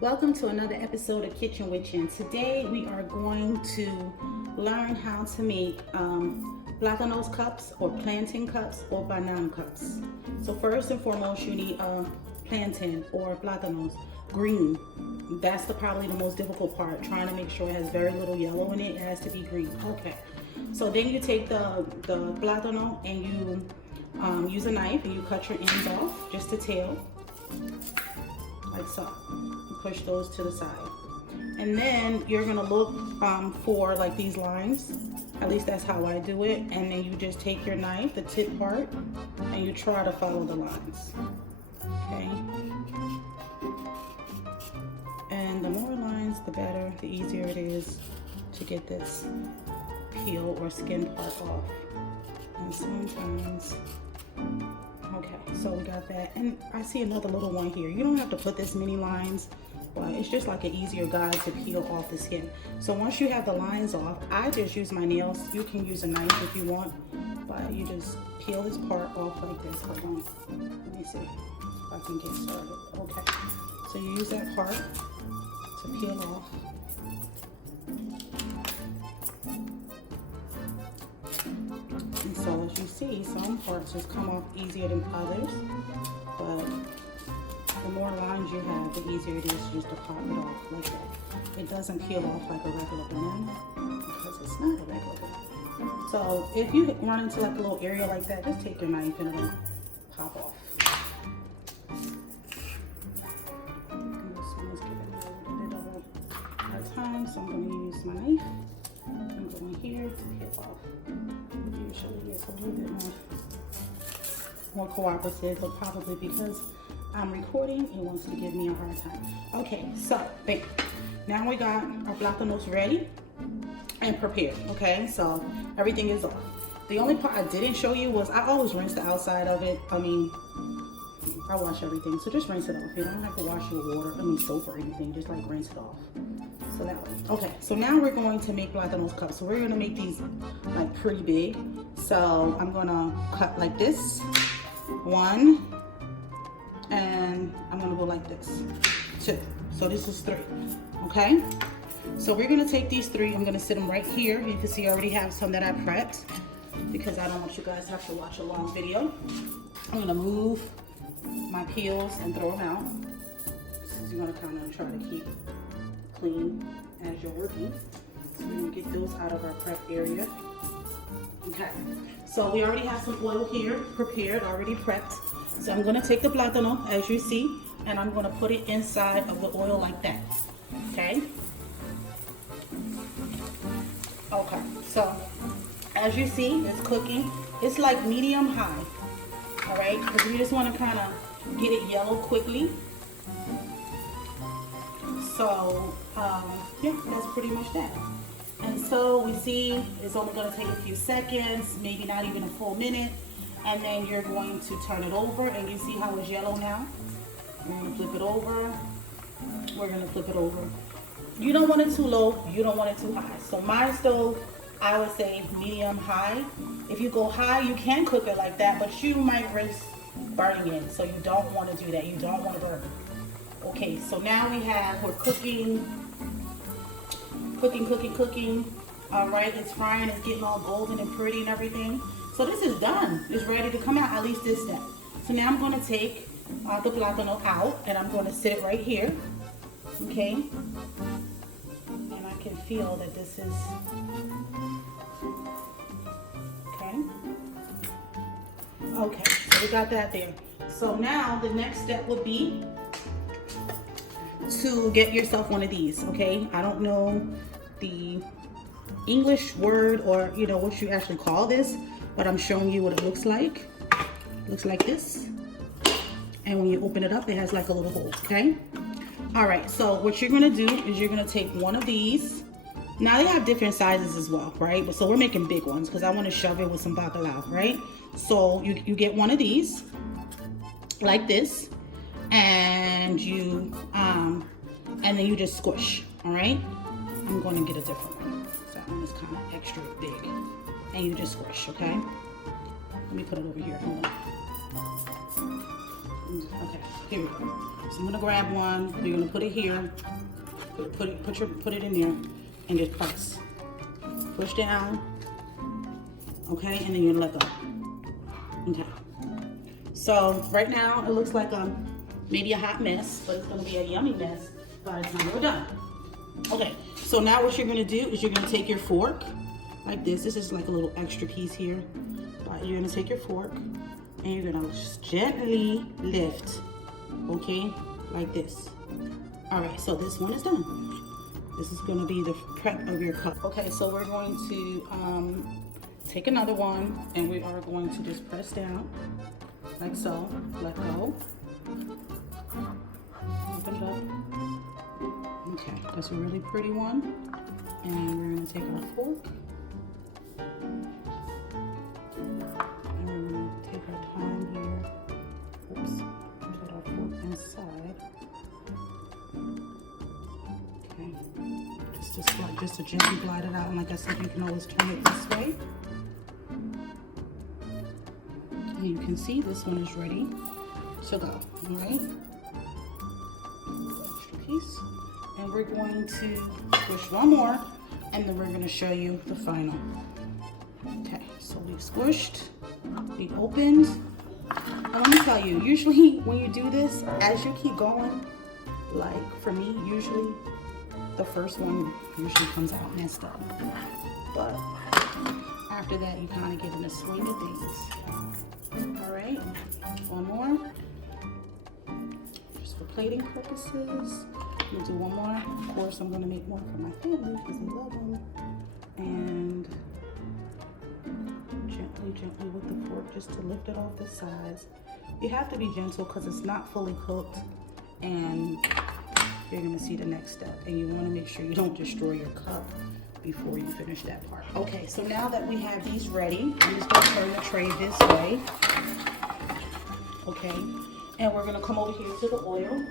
Welcome to another episode of Kitchen Witchin'. Today we are going to learn how to make Platanos cups or plantain cups or banana cups. So first and foremost, you need plantain or Platanos, green. That's probably the most difficult part, trying to make sure it has very little yellow in it. It has to be green. Okay. So then you take the Plátano and you use a knife and you cut your ends off, just the tail, like so. Push those to the side, and then you're gonna look for like these lines. At least that's how I do it. And then you just take your knife, the tip part, and you try to follow the lines. Okay. And the more lines, the better, the easier it is to get this peel or skin part off. And sometimes, okay, so we got that. And I see another little one here. You don't have to put this many lines, but it's just like an easier guide to peel off the skin. So once you have the lines off, I just use my nails. You can use a knife if you want, but you just peel this part off like this. Hold on, let me see if I can get started. Okay, so you use that part to peel off. And so as you see, some parts just come off easier than others, but the more lines you have, the easier it is just to pop it off like that. It doesn't peel off like a regular banana because it's not a regular banana. So if you run into like a little area like that, just take your knife and it'll pop off. And this one is giving me a little bit of a hard time, so I'm going to use my knife. I'm going here to peel off. Usually it's a little bit more cooperative, but probably because I'm recording, it wants to give me a hard time. Okay, so now we got our Platanos ready and prepared. Okay, so everything is off. The only part I didn't show you was I always rinse the outside of it. I mean, I wash everything, so just rinse it off. You don't have to wash your water, soap or anything, just like rinse it off. So that way. Okay, so now we're going to make Platanos cups. So we're gonna make these like pretty big. So I'm gonna cut like this, one, and I'm gonna go like this, two. So this is 3, okay? So we're gonna take these 3, I'm gonna sit them right here. You can see I already have some that I prepped because I don't want you guys to have to watch a long video. I'm gonna move my peels and throw them out. So you're gonna kind of try to keep clean as you're working. So we're gonna get those out of our prep area. Okay, so we already have some oil here prepared, already prepped. So I'm gonna take the plátano, as you see, and I'm gonna put it inside of the oil like that, okay? Okay, so as you see, it's cooking. It's like medium high, all right? Because we just wanna kinda get it yellow quickly. So, yeah, that's pretty much that. And so we see it's only gonna take a few seconds, maybe not even a full minute. And then you're going to turn it over, and you see how it's yellow now? We're gonna flip it over. We're gonna flip it over. You don't want it too low, you don't want it too high. So my stove, I would say medium high. If you go high, you can cook it like that, but you might risk burning it. So you don't wanna do that, you don't wanna burn it. Okay, so now we're cooking. All right, it's frying, it's getting all golden and pretty and everything. So this is done. It's ready to come out, at least this step. So now I'm going to take the plátano out, and I'm going to sit it right here. Okay? And I can feel that this is... Okay? Okay, so we got that there. So now the next step would be to get yourself one of these, okay? I don't know the English word or, what you actually call this, but I'm showing you what it looks like. It looks like this. And when you open it up, it has like a little hole, okay? All right, so what you're gonna do is you're gonna take one of these. Now they have different sizes as well, right? But so we're making big ones because I wanna shove it with some bacalao, right? So you get one of these, like this, and and then you just squish, all right? I'm gonna get a different one. So that one is kind of extra big. And you just squish, okay? Let me put it over here, hold on. Okay, here we go. So I'm gonna grab one. You're gonna put it here. Put it in there, and just press. Push down. Okay, and then you're gonna let go. Okay. So right now it looks like maybe a hot mess, but it's gonna be a yummy mess by the time we're done. Okay. So now what you're gonna do is you're gonna take your fork like this. This is like a little extra piece here. But you're gonna take your fork and you're gonna just gently lift, okay, like this. All right, so this one is done. This is gonna be the prep of your cup. Okay, so we're going to take another one and we are going to just press down like so. Let go. Open it up. Okay, that's a really pretty one. And we're gonna take our fork. Just to gently glide it out, and like I said, you can always turn it this way. And you can see this one is ready to go, all right? Extra piece. And we're going to push one more, and then we're gonna show you the final. Okay, so we squished, we opened. And let me tell you, usually when you do this, as you keep going, like for me, usually the first one usually comes out messed up, but after that you kind of get in the swing of things. All right, one more, just for plating purposes. We'll do one more. Of course, I'm going to make more for my family because they love them. And gently with the fork just to lift it off the sides. You have to be gentle because it's not fully cooked, and you're gonna see the next step, and you want to make sure you don't destroy your cup before you finish that part. Okay, so now that we have these ready, I'm just gonna turn the tray this way. Okay, and we're gonna come over here to the oil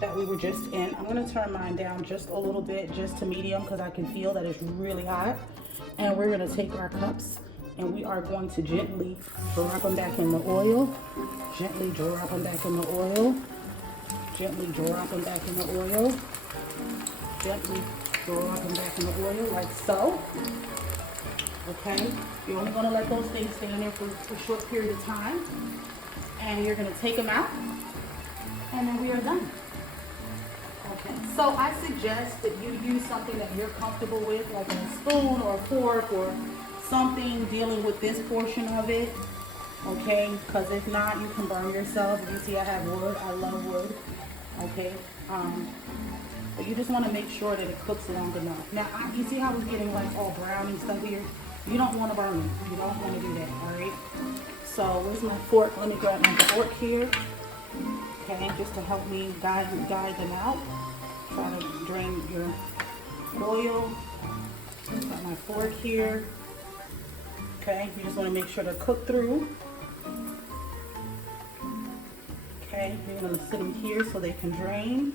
that we were just in. I'm gonna turn mine down just a little bit, just to medium, because I can feel that it's really hot. And we're gonna take our cups and we are going to gently drop them back in the oil. Gently drop them back in the oil. Gently drop them back in the oil. Gently drop them back in the oil, like so. Okay, you're only gonna let those things stay in there for a short period of time. And you're gonna take them out, and then we are done. Okay, so I suggest that you use something that you're comfortable with, like a spoon or a fork or something dealing with this portion of it. Okay, because if not, you can burn yourself. You see I have wood, I love wood. Okay, but you just want to make sure that it cooks long enough. Now, you see how it's getting like all brown and stuff here? You don't want to burn it. You don't want to do that, all right? So where's my fork? Let me grab my fork here. Okay, just to help me guide them out. Try to drain your oil. Got my fork here. Okay, you just want to make sure they're cooked through. Okay, you're going to sit them here so they can drain.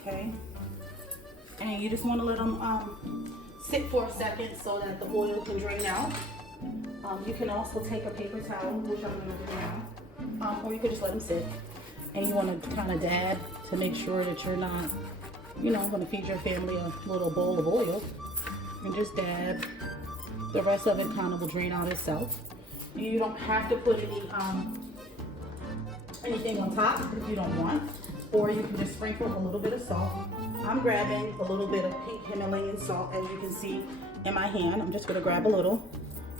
Okay, and you just want to let them sit for a second so that the oil can drain out. You can also take a paper towel, which I'm going to do now, or you could just let them sit. And you want to kind of dab to make sure that you're not, going to feed your family a little bowl of oil. And just dab. The rest of it kind of will drain out itself. You don't have to put anything on top if you don't want, or you can just sprinkle a little bit of salt. I'm grabbing a little bit of pink Himalayan salt, as you can see in my hand. I'm just going to grab a little,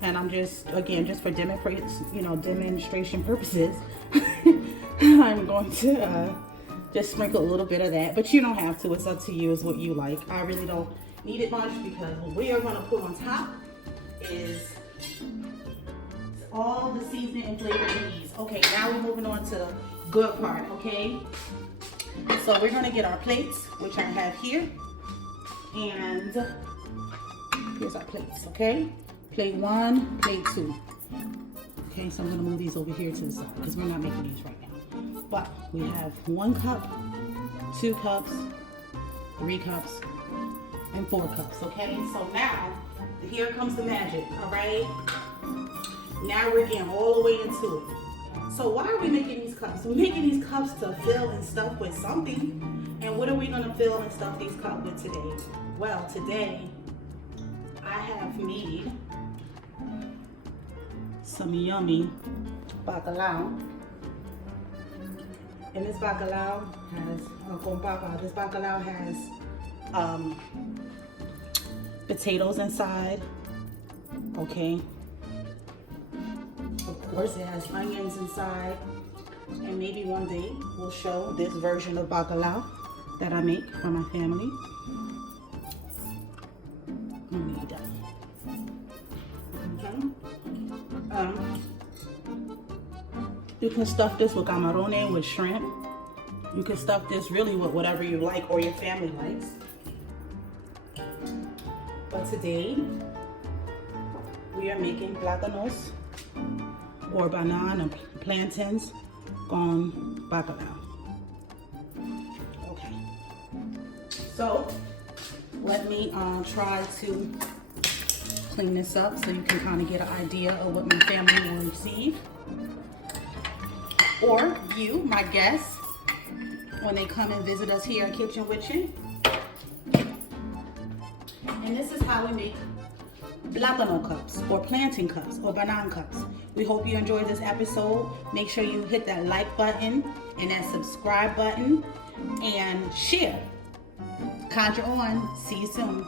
and I'm just, again, just for demonstration purposes, I'm going to just sprinkle a little bit of that, but you don't have to. It's up to you. It's what you like. I really don't need it much because what we are going to put on top is all the seasoning and flavor we need. Okay, now we're moving on to the good part, okay? So we're gonna get our plates, which I have here. And here's our plates, okay? Plate 1, plate 2. Okay, so I'm gonna move these over here to the side because we're not making these right now. But we have 1 cup, 2 cups, 3 cups, and 4 cups, okay? So now, here comes the magic, all right? Now we're getting all the way into it. So why are we making these cups? We're making these cups to fill and stuff with something. And what are we gonna fill and stuff these cups with today? Well, today I have made some yummy bacalao. And this bacalao has potatoes inside. Okay. Of course, it has onions inside. And maybe one day we'll show this version of bacalao that I make for my family. Okay. You can stuff this with camarones, with shrimp. You can stuff this really with whatever you like or your family likes. But today, we are making platanos or banana plantains con bacalao. Okay. So, let me try to clean this up so you can kind of get an idea of what my family will receive. Or you, my guests, when they come and visit us here at Kitchen Witchin'. And this is how we make Platano cups or plantain cups or banana cups. We hope you enjoyed this episode. Make sure you hit that like button and that subscribe button and share. Conjure on. See you soon.